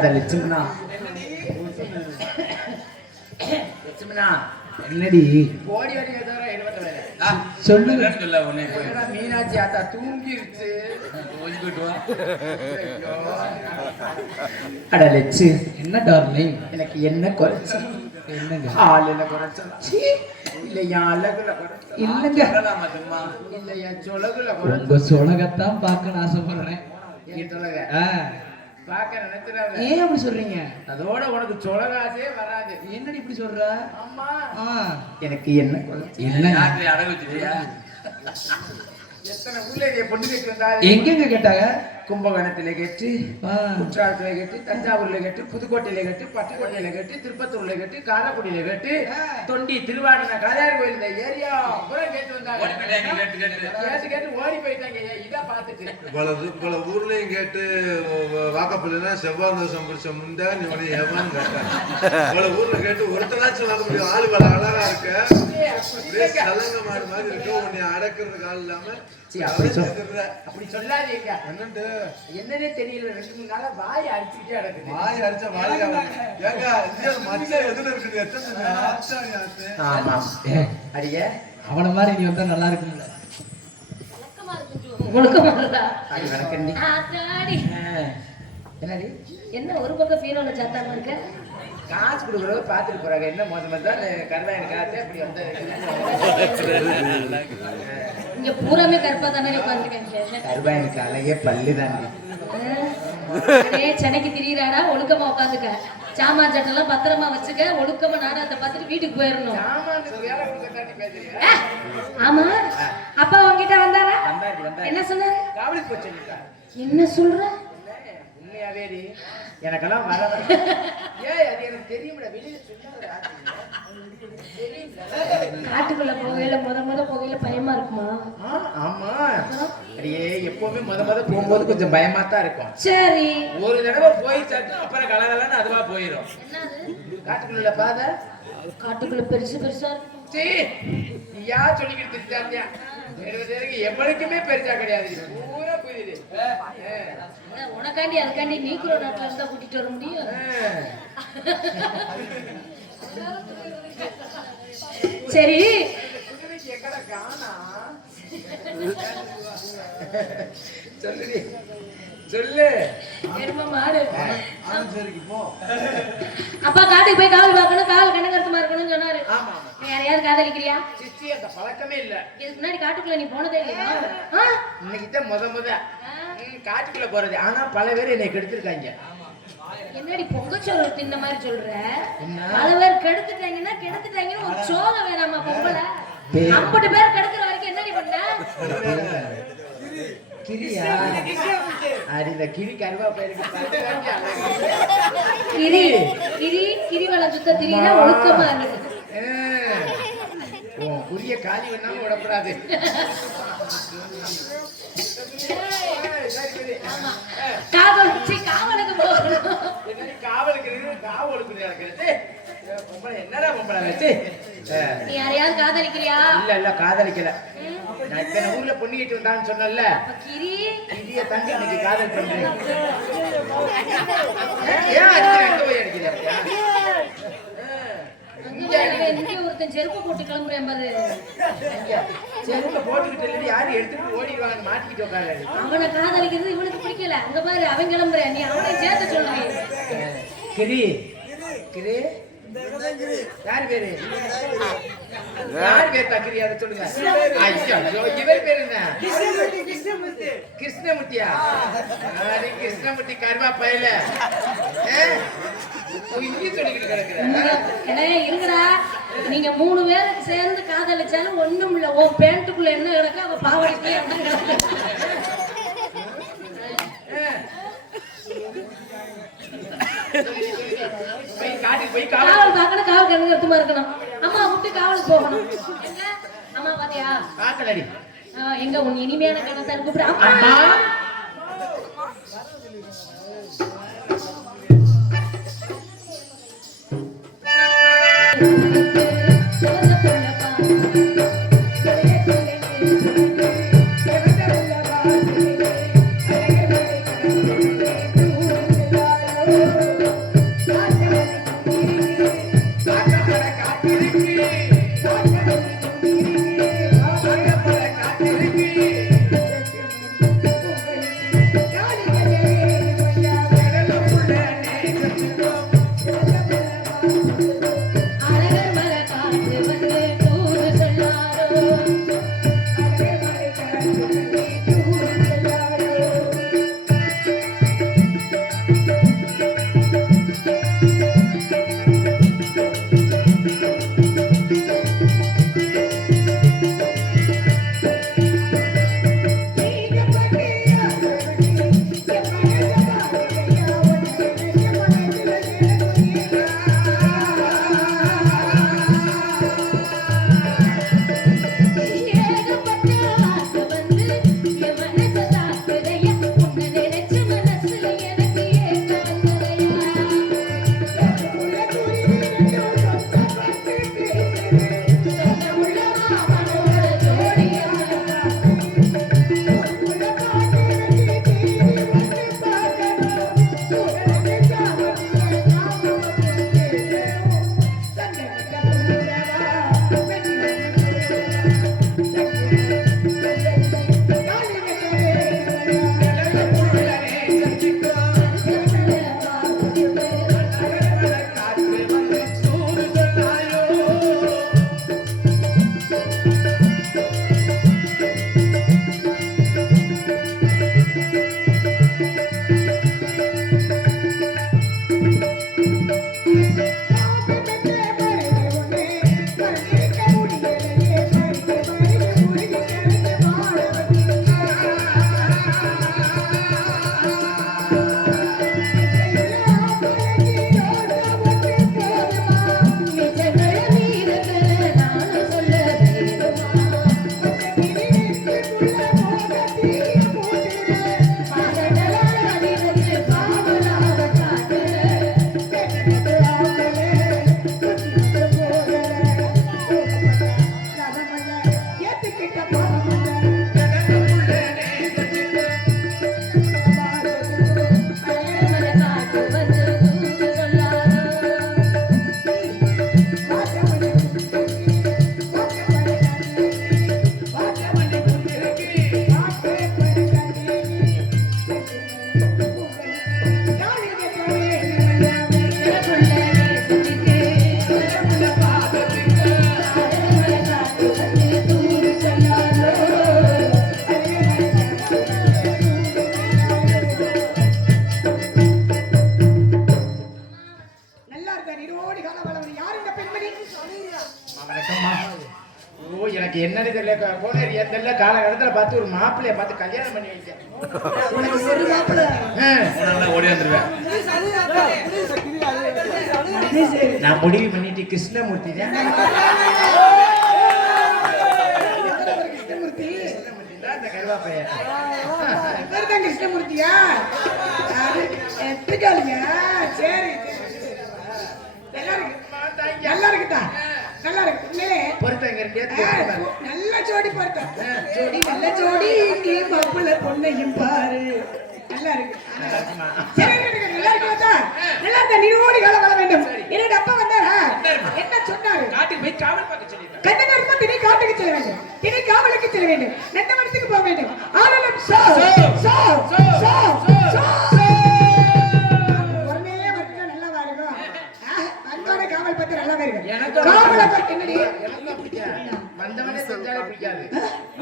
அட லட்சுமணா லட்சுமணா என்னடி கோடி வரைக்கும் தவிர 70 வேலை சொல்லுங்க சொல்ல உடனே மீனாட்சி ஆத்தா தூங்கிருச்சு. அட லட்சு என்ன டார்லிங் எனக்கு என்ன குறைச்சு என்னங்க ஆளுல குறைச்சி இல்லையா அழகுல குறைச்சா இல்லங்க இல்லையா சொலகுல உங்க குறைச்சா சொலகத்தான் பார்க்க ஆசைப்படுறேன் என் சொலக பார்க்க நினைச்சிடாத. ஏன் அப்படி சொல்றீங்க அதோட உனக்கு சொலகாசே வராது. என்னடி இப்படி சொல்ற அம்மா எனக்கு என்ன என்ன அடகு வச்சிருக்கியா? எத்தனை ஊர்ல இதை பொண்ணு கேட்டு வந்தா எங்கெங்க கேட்டாங்க கும்பகோணத்திலே கேட்டு குற்றாலத்திலே கேட்டு தஞ்சாவூர்ல கேட்டு புதுக்கோட்டையில கேட்டு பட்டுக்கோட்டையில கேட்டு திருப்பத்தூர்ல கேட்டு காரைக்குடியில கேட்டு தொண்டி திருவாரூர் காளையார் கோயில் இந்த ஏரியா பூரா கேட்டு வந்தாங்க. கேட்டு கேட்டு ஓடி போயிட்டாங்க. இதை பார்த்துட்டு பல ஊர்லயும் கேட்டு வாக்கப்படலைன்னா செவ்வாய் தோசம் பிடிச்ச முண்டா நீ உடனே எவன்னு கேட்டாங்க. பல ஊர்ல கேட்டு ஒருத்தனாச்சும் வாங்க முடியும். ஆளு பல அழகா இருக்க கலங்க மாடு மாதிரி இருக்கு. உன்னை அடக்கிறதுக்கு ஆள் இல்லாம அப்படி சொல்லாதீங்க. என்னன்னே தெரியல. 2-3 நாளா வாய் அடிச்சுக்கிட்டே அடக்குது. வாய் அடிச்சா வாய் ஏங்க இந்தியா மச்ச எதுல இருக்குது எத்தனை ஆமா அடியே அவன மாதிரி நீ வந்தா நல்லா இருக்கும்ல. என்னடி என்ன ஒரு பக்கம் ஃபீரோல சத்தாம இருக்க? காசு கொடுக்குறவங்க பார்த்துட்டு போறாங்க. என்ன மோசமா தான் கருவாயன் காத்து அப்படி வந்து இங்க பூராமே கருப்பா தானே உட்காந்துருக்கேன். கருவாயனுக்கு அழகே பல்லு தாண்டி சென்னைக்கு திரியிறாடா ஒழுக்கமா உட்காந்துக்க. சாமான் சட்டெல்லாம் பத்திரமா வச்சுக்க. ஒழுக்கமா நாடகத்தை பார்த்துட்டு வீட்டுக்கு போயிடணும். ஆமா அப்பா உங்ககிட்ட வந்தாரா? என்ன சொன்னாரு? காவலுக்கு போச்சு. என்ன சொல்ற? உண்மையாவே எனக்கெல்லாம் வர ஏன் அது எனக்கு தெரியும்ல. வெளியில காட்டுக்குள்ள போகையில முத போகையில பயமா இருக்குமா? ஆமா அடியே எப்பவுமே முத போகும்போது கொஞ்சம் பயமா தான் இருக்கும். சரி ஒரு தடவை போய் அப்புறம் கலகலன்னு அதுவா போயிடும். காட்டுக்குள்ள பாதை காட்டுக்குள்ள பெருசா இருக்கும். யா சொல்லிக்கிட்டு இருக்காத்தியா எவனுக்குமே பெருசா கிடையாது. பூரா புரியுது. உனக்காண்டி அதுக்காண்டி நீக்குற நாட்டுல இருந்தா கூட்டிட்டு வர முடியும். சரி சொல்லு மாடு அப்பா காட்டுக்கு போய் காவல் பார்க்கணும். காவல் கண்ணகரத்தமா இருக்கணும்னு சொன்னாரு. நீ யாரையாவது காதலிக்கிறியா? அந்த பழக்கமே இல்ல. இதுக்கு முன்னாடி காட்டுக்குள்ள நீ போனதே இல்லையா? இன்னைக்குதான் முத காட்டுக்குள்ள போறது. ஆனா பல பேர் என்னை கெடுத்திருக்காங்க. என்னடி பொங்கச்சோறு தின்ன மாதிரி சொல்ற? பல பேர் கெடுத்துட்டாங்கன்னு ஒரு சோகம் வேணாமா? பொங்கல 50 பேர் கெடுக்கிற வரைக்கும் என்னடி பண்ண? கிரியா அது இந்த கிரி கருவா போயிருக்கு. கிரிவல சுத்த திரியா ஒழுக்கமா இருக்கு. புரிய காலி வேணாலும் விடக்கூடாது. காவலுக்கு போகணும். காவலுக்கு என்னடா பொம்பளை வச்சு நீ யாரையாவது காதலிக்கிறியா? இல்ல காதலிக்கல. நான் இத்தனை ஊர்ல பொண்ணுகிட்டு வந்தான்னு சொன்னல. கிரிய தங்கி இன்னைக்கு காதல் பண்றேன். ஏன் அடிக்கிற போய் அடிக்கிற? இங்க ஒருத்தன் செருப்பு போட்டு கிளம்புறேன் பாரு. செருப்பு போட்டுக்கிட்டு யாரும் எடுத்துட்டு ஓடிடுவாங்க. மாட்டிக்கிட்டு உட்காரு. அவனை காதலிக்கிறது இவனுக்கு பிடிக்கல. அங்க பாரு அவன் கிளம்புறேன். நீ அவனை சேர்த்து சொல்றேன். கிரி கிரி யார் பேரு? யார் பேர் தக்கிரி? அதை சொல்லுங்க. இவர் பேரு என்ன? கிருஷ்ணமூர்த்தியா? கிருஷ்ணமூர்த்தி கருவா பயல சொல்லிக்கிட்டு கிடக்குற. இருங்கடா நீங்க 3 பேருக்கு சேர்ந்து காதலிச்சாலும் ஒண்ணும் இல்ல. உன் பேண்ட்டுக்குள்ள என்ன கிடக்கு அவ பாவடிக்கு என்ன கிடக்கு? காவல் பார்க்கணும். காவல் கண்ணுமா இருக்கணும். அம்மா விட்டு காவலுக்கு போகணும். அம்மா பாத்தியா காக்கலடி எங்க உன் இனிமையான கணத்தார் கூப்பிடு. அம்மா அழகர் மலை காத்து வந்து தூது சொன்னாரோ ஏகப்பட்ட ஆசை வந்து என் மனசை தாக்குதையா உன்னை நினைச்ச மனசு எனக்கு ஏக்க வந்ததையா சொந்தமுள்ள மாமனோட ஜோடியா வணக்கம்மா. ஓ எனக்கு என்னன்னு தெரியல போனேன் தெரியல காலகட்டத்தில் பார்த்து ஒரு மாப்பிள்ளைய பார்த்து கல்யாணம் பண்ணி வைச்சேன். ஓடி வந்துருவேன். நான் முடிவு பண்ணிட்டு கிருஷ்ணமூர்த்தி தான். இந்த கருவாப்பைய கிருஷ்ணமூர்த்தியா எட்டுக்காலுங்க. சரி நல்லா இருக்குதா? நல்லா இருக்கு. பொறுத்தங்க நல்ல ஜோடி பொருத்தம். ஜோடி நல்ல ஜோடி. நீ மாப்பிள்ளை பொண்ணையும் பாரு. நல்லா இருக்கு. சரி நல்லா இருக்குதா? நல்லா இருந்தா நீரோடி காலம் வர வேண்டும். என்னோட அப்பா வந்தாரா? என்ன சொன்னாரு? காட்டுக்கு போய் காவல் பார்க்க சொல்லிட்டாங்க. கண்ணனர்மா தினை காட்டுக்கு செல்ல வேண்டும். தினை காவலுக்கு செல்ல வேண்டும். நந்தவனத்துக்கு போக வேண்டும். ஆனலம் சோ சோ சோ சோ சோ வந்தவனே செஞ்சாலே பிடிக்காது.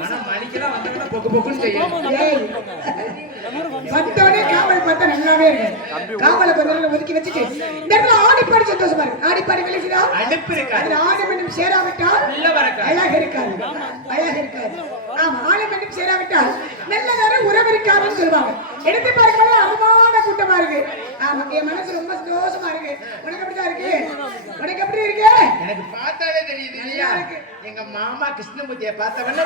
ஆனா மணிக்கெல்லாம் வந்தவன பொக்கு பொக்குன்னு செய்யும். வந்தவனே காவல் பார்த்தா நல்லாவே இருக்கு. காவலை கொஞ்சம் ஒதுக்கி வச்சுட்டு இந்த இடத்துல ஆடிப்பாடி சந்தோஷமா இருக்கு. ஆடிப்பாடி விளைச்சுதா அடுப்பு இருக்காது. ஆடமென்னும் சேராவிட்டால் அழகு இருக்காது. அழகு இருக்காது. ஆமா, ஆடமென்னும் சேராவிட்டால் நல்லதான உறவு இருக்காதுன்னு சொல்லுவாங்க. எடுத்து பார்க்கும்போது அருமான கூட்டமா இருக்கு. ஆமா, என் மனசு ரொம்ப சந்தோஷமா இருக்கு. உனக்கு அப்படிதான் இருக்கு? உனக்கு எப்படி இருக்கு? எனக்கு பார்த்தாலே தெரியுது இல்லையா? எங்க மாமா கிருஷ்ணமூர்த்தியை பார்த்தவன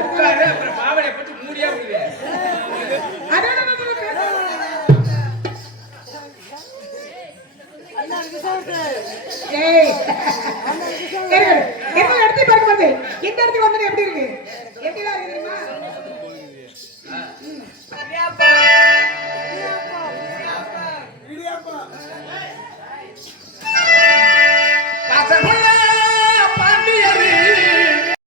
உட்காரு, அப்புறம் பாவனை போட்டு மூடியா விடுவேன். எடுத்து பார்க்கும்போது இந்த இடத்துக்கு வந்தது எப்படி இருக்கு? எப்படிதான் இருக்கு தெரியுமா?